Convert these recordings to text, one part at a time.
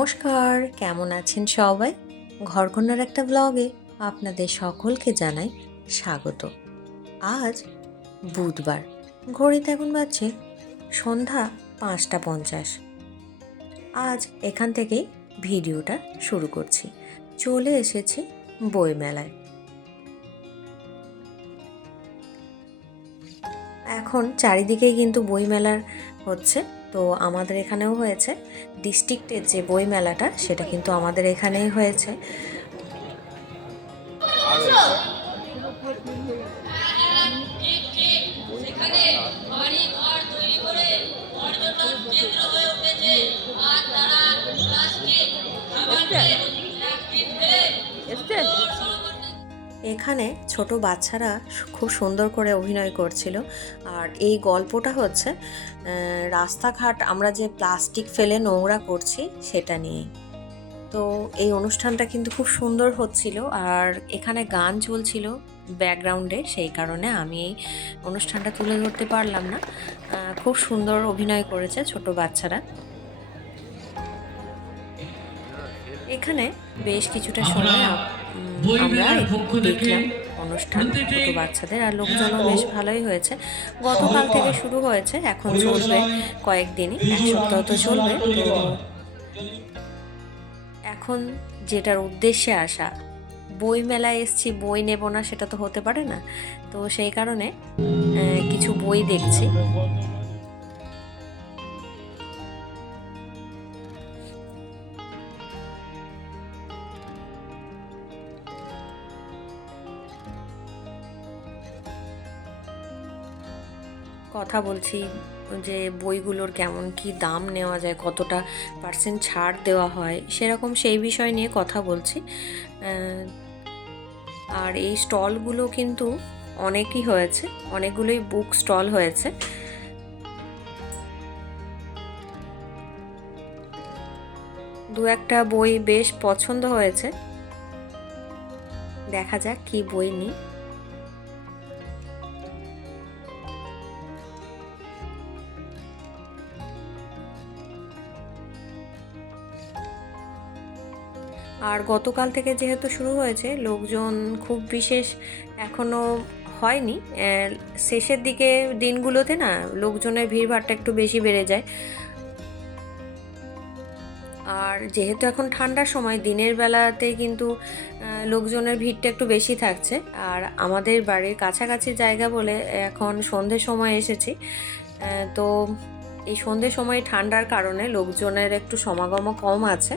নমস্কার, কেমন আছেন সবাই? ঘরকন্যার একটা ব্লগে আপনাদের সকলকে জানাই স্বাগত। আজ বুধবার, ঘড়িতে এখন বাজছে সন্ধ্যা পাঁচটা পঞ্চাশ। আজ এখান থেকেই ভিডিওটা শুরু করছি। চলে এসেছি বইমেলায়। এখন চারিদিকেই কিন্তু বইমেলার হচ্ছে তো আমাদের এখানেও হয়েছে। ডিস্ট্রিক্টের যে বই মেলাটা সেটা কিন্তু আমাদের এখানেই হয়েছে। সেখানে এখানে ছোট বাচ্চারা খুব সুন্দর করে অভিনয় করছিল। আর এই গল্পটা হচ্ছে রাস্তাঘাট আমরা যে প্লাস্টিক ফেলে নোংরা করছি সেটা নিয়ে তো এই অনুষ্ঠানটা কিন্তু খুব সুন্দর হচ্ছিল আর এখানে গান চলছিল ব্যাকগ্রাউন্ডে, সেই কারণে আমি এই অনুষ্ঠানটা তুলে ধরতে পারলাম না। খুব সুন্দর অভিনয় করেছে ছোট বাচ্চারা। এখানে বেশ কিছুটা সময় আমরা দেখলাম অনুষ্ঠান ছোট বাচ্চাদের আর লোকজনও বেশ ভালোই হয়েছে। গতকাল থেকে শুরু হয়েছে এখন চলবে কয়েকদিনই এক সপ্তাহ তো চলবে। তো এখন যেটার উদ্দেশ্যে আসা বই মেলায় এসছি বই নেব না সেটা তো হতে পারে না। তো সেই কারণে কিছু বই দেখছি। কথা বলছি যে বইগুলোর কেমন কি দাম নেওয়া যায়, কতটা পার্সেন্ট ছাড় দেওয়া হয়, সেরকম সেই বিষয় নিয়ে কথা বলছি। আর এই স্টলগুলো কিন্তু অনেকই হয়েছে, অনেকগুলোই বুক স্টল হয়েছে। দু একটা বই বেশ পছন্দ হয়েছে। দেখা যাক কি বই নিই। আর গতকাল থেকে যেহেতু শুরু হয়েছে, লোকজন খুব বিশেষ এখনও হয়নি। শেষের দিকে দিনগুলোতে না লোকজনের ভিড়ভাড়টা একটু বেশি বেড়ে যায়। আর যেহেতু এখন ঠান্ডার সময়, দিনের বেলাতে কিন্তু লোকজনের ভিড়টা একটু বেশি থাকছে। আর আমাদের বাড়ির কাছাকাছি জায়গা বলে এখন সন্ধ্যের সময় এসেছি। তো এই সন্ধ্যের সময় ঠান্ডার কারণে লোকজনের একটু সমাগম কম আছে।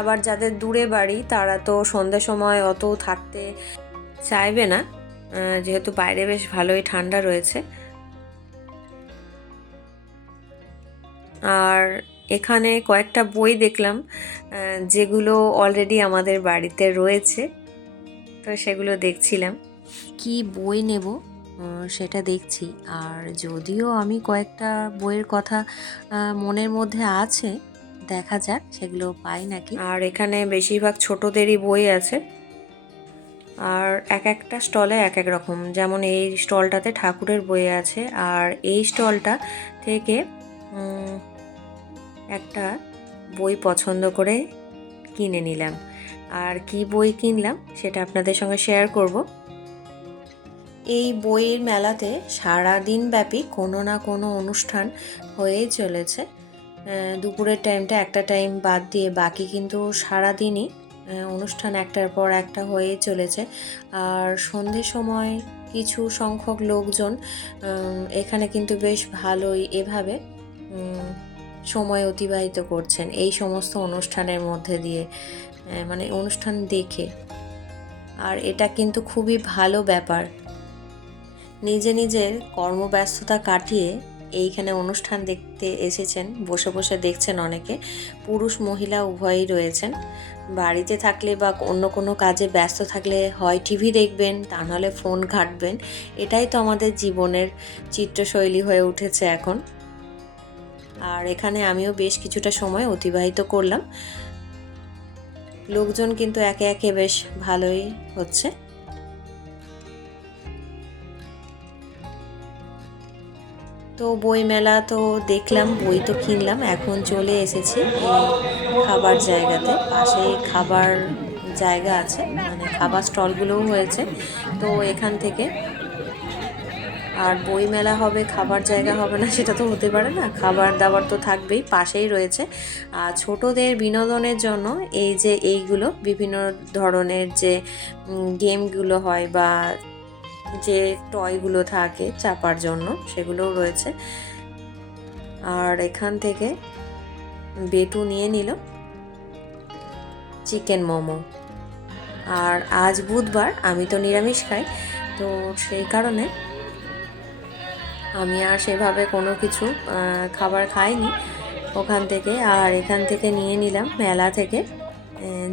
আবার যাদের দূরে বাড়ি, তারা তো সন্ধ্যের সময় অত থাকতে চাইবে না। যেহেতু বাইরে বেশ ভালোই ঠান্ডা রয়েছে। আর এখানে কয়েকটা বই দেখলাম যেগুলো অলরেডি আমাদের বাড়িতে রয়েছে। তো সেগুলো দেখছিলাম। কি বই নেব? সেটা দেখছি। আর যদিও আমি কয়েকটা বইয়ের কথা মনের মধ্যে আছে দেখা যাক, সেগুলো পাই নাকি। আর এখানে বেশিরভাগ ছোটদেরই বই আছে। আর এক একটা স্টলে এক এক রকম। যেমন এই স্টলটাতে ঠাকুরের বই আছে, আর এই স্টলটা থেকে একটা বই পছন্দ করে কিনে নিলাম। আর কি বই কিনলাম, সেটা আপনাদের সঙ্গে শেয়ার করব। এই বইয়ের মেলাতে সারা দিন ব্যাপী কোনো না কোনো অনুষ্ঠান হয়েই চলেছে। দুপুরের টাইমটা একটা টাইম বাদ দিয়ে বাকি কিন্তু সারাদিনই অনুষ্ঠান একটার পর একটা হয়েই চলেছে। আর সন্ধ্যের সময় কিছু সংখ্যক লোকজন এখানে কিন্তু বেশ ভালোই এভাবে সময় অতিবাহিত করছেন এই সমস্ত অনুষ্ঠানের মধ্যে দিয়ে মানে অনুষ্ঠান দেখে। আর এটা কিন্তু খুবই ভালো ব্যাপার। নিজে নিজের কর্মব্যস্ততা কাটিয়ে এইখানে অনুষ্ঠান দেখতে এসেছেন, বসে বসে দেখছেন অনেকে। পুরুষ, মহিলা উভয়ই রয়েছেন। বাড়িতে থাকলে বা অন্য কোনো কাজে ব্যস্ত থাকলে হয় টিভি দেখবেন, তা নাহলে ফোন ঘাঁটবেন। এটাই তো আমাদের জীবনের চিত্রশৈলী হয়ে উঠেছে এখন। আর এখানে আমিও বেশ কিছুটা সময় অতিবাহিত করলাম। লোকজন কিন্তু একে একে বেশ ভালোই হচ্ছে। তো বই মেলা তো দেখলাম, বই তো কিনলাম, এখন চলে এসেছি খাবার জায়গাতে। পাশে খাবার জায়গা আছে মানে খাবার স্টলগুলোও হয়েছে। তো এখান থেকে আর বই মেলা হবে, খাবার জায়গা হবে না, সেটা তো হতে পারে না। খাবার দাবার তো থাকবেই, পাশেই রয়েছে। আর ছোটোদের বিনোদনের জন্য এই যে এইগুলো, বিভিন্ন ধরনের যে গেমগুলো হয় বা যে টয়গুলো থাকে চাপার জন্য, সেগুলোও রয়েছে। আর এখান থেকে বেটু নিয়ে নিল চিকেন মোমো। আর আজ বুধবার আমি তো নিরামিষ খাই, তো সেই কারণে আমি আর সেভাবে কোনো কিছু খাবার খাইনি। ওখান থেকে আর এখান থেকে নিয়ে নিলাম মেলা থেকে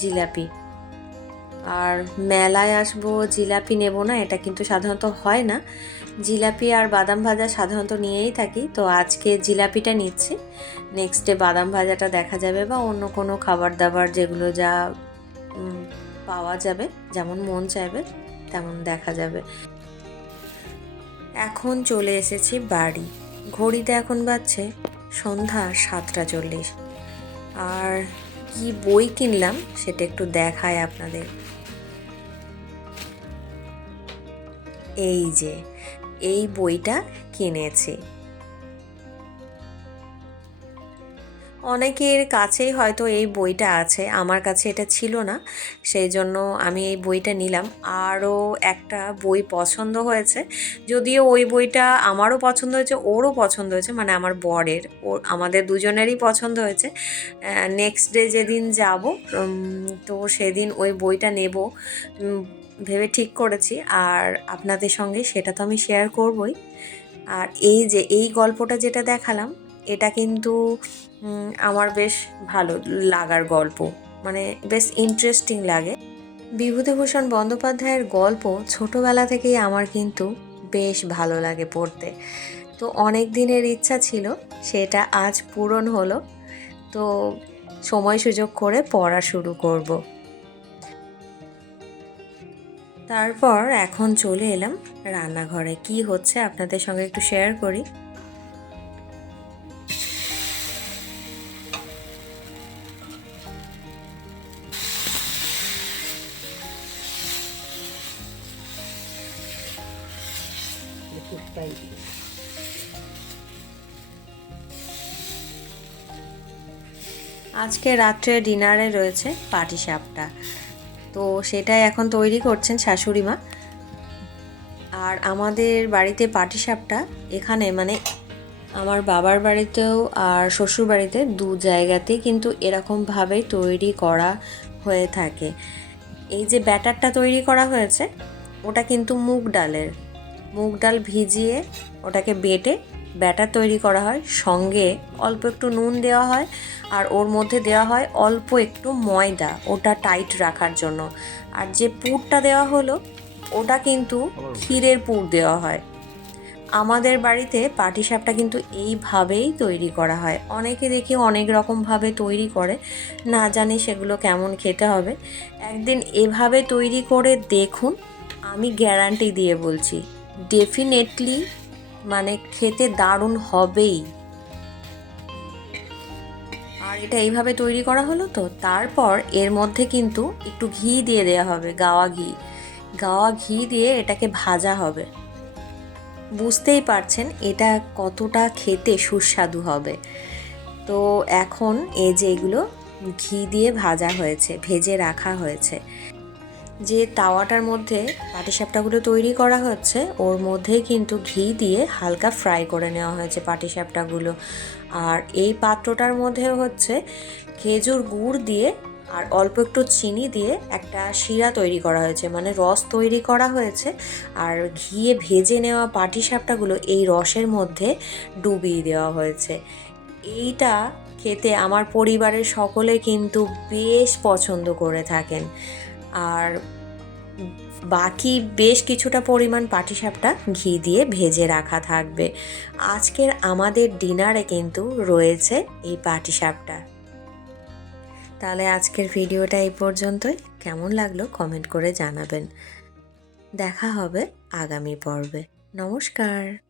জিলাপি। আর মেলায় আসব, জিলাপি নেব না, এটা কিন্তু সাধারণত হয় না। জিলাপি আর বাদাম ভাজা সাধারণত নিয়েই থাকি, তো আজকে জিলাপিটা নিচ্ছি। নেক্সট ডে বাদাম ভাজাটা দেখা যাবে বা অন্য কোনো খাবার দাবার যেগুলো যা পাওয়া যাবে, যেমন মন চাইবে, তেমন দেখা যাবে। এখন চলে এসেছি বাড়ি। ঘড়িতে এখন বাজছে সন্ধ্যা সাতটা চল্লিশ। আর কি বই কিনলাম সেটা একটু দেখায় আপনাদের। এই যে, এই বইটা কিনেছি। অনেকের কাছেই হয়তো এই বইটা আছে, আমার কাছে এটা ছিল না, সেই জন্য আমি এই বইটা নিলাম। আরও একটা বই পছন্দ হয়েছে, যদিও ওই বইটা আমারও পছন্দ হয়েছে, ওরও পছন্দ হয়েছে মানে আমার বরের, ও, আমাদের দুজনেরই পছন্দ হয়েছে। নেক্সট ডে যেদিন যাব তো সেদিন ওই বইটা নেব। ভেবে ঠিক করেছি, আর আপনাদের সঙ্গে সেটা তো আমি শেয়ার করবই। আর এই যে, এই গল্পটা যেটা দেখালাম, এটা কিন্তু আমার বেশ ভালো লাগার গল্প। মানে বেশ ইন্টারেস্টিং লাগে। বিভূতিভূষণ বন্দ্যোপাধ্যায়ের গল্প ছোটবেলা থেকেই আমার কিন্তু বেশ ভালো লাগে পড়তে। তো অনেক দিনের ইচ্ছা ছিল, সেটা আজ পূরণ হলো। তো সময় সুযোগ করে পড়া শুরু করব। তারপর এখন চলে এলাম রান্নাঘরে। কি হচ্ছে আপনাদের সঙ্গে একটু শেয়ার করি? আজকে রাত্রে ডিনারে রয়েছে পাটিসাপটা। তো সেটাই এখন তৈরি করছেন শাশুড়ি মা। আর আমাদের বাড়িতে পাটিসাপটা এখানে মানে আমার বাবার বাড়িতেও আর শ্বশুর বাড়িতে দু জায়গাতেই কিন্তু এরকমভাবেই তৈরি করা হয়ে থাকে। এই যে ব্যাটারটা তৈরি করা হয়েছে, ওটা কিন্তু মুগ ডালের। মুগ ডাল ভিজিয়ে ওটাকে বেটে ব্যাটার তৈরি করা হয়, সঙ্গে অল্প একটু নুন দেওয়া হয় আর ওর মধ্যে দেওয়া হয় অল্প একটু ময়দা, ওটা টাইট রাখার জন্য। আর যে পুরটা দেওয়া হলো, ওটা কিন্তু ক্ষীরের পুর দেওয়া হয়। আমাদের বাড়িতে পাটিসাপটা কিন্তু এইভাবেই তৈরি করা হয়। অনেকে দেখি অনেক রকমভাবে তৈরি করে, না জানি সেগুলো কেমন খেতে হবে। একদিন এভাবে তৈরি করে দেখুন, আমি গ্যারান্টি দিয়ে বলছি ডেফিনেটলি মানে খেতে দারুণ হবেই। আর এটা এইভাবে তৈরি করা হলো তো, তারপর এর মধ্যে কিন্তু একটু ঘি দিয়ে দেওয়া হবে, গাওয়া ঘি। গাওয়া ঘি দিয়ে এটাকে ভাজা হবে। বুঝতেই পারছেন এটা কতটা খেতে সুস্বাদু হবে। তো এখন এই যে এগুলো ঘি দিয়ে ভাজা হয়েছে, ভেজে রাখা হয়েছে। যে তাওয়াটার মধ্যে পাটিসাপটাগুলো তৈরি করা হচ্ছে, ওর মধ্যেই কিন্তু ঘি দিয়ে হালকা ফ্রাই করে নেওয়া হয়েছে পাটিসাপটাগুলো আর এই পাত্রটার মধ্যে হচ্ছে খেজুর গুড় দিয়ে আর অল্প একটু চিনি দিয়ে একটা শিরা তৈরি করা হয়েছে মানে রস তৈরি করা হয়েছে। আর ঘিয়ে ভেজে নেওয়া পাটিসাপটাগুলো এই রসের মধ্যে ডুবিয়ে দেওয়া হয়েছে। এইটা খেতে আমার পরিবারের সকলে কিন্তু বেশ পছন্দ করে থাকেন। আর বাকি বেশ কিছুটা পরিমাণ পাটিসাপটা ঘি দিয়ে ভেজে রাখা থাকবে। আজকের আমাদের ডিনারে কিন্তু রয়েছে এই পাটিসাপটা। তাহলে আজকের ভিডিওটা এই পর্যন্তই। কেমন লাগল কমেন্ট করে জানাবেন। দেখা হবে আগামী পর্বে। নমস্কার।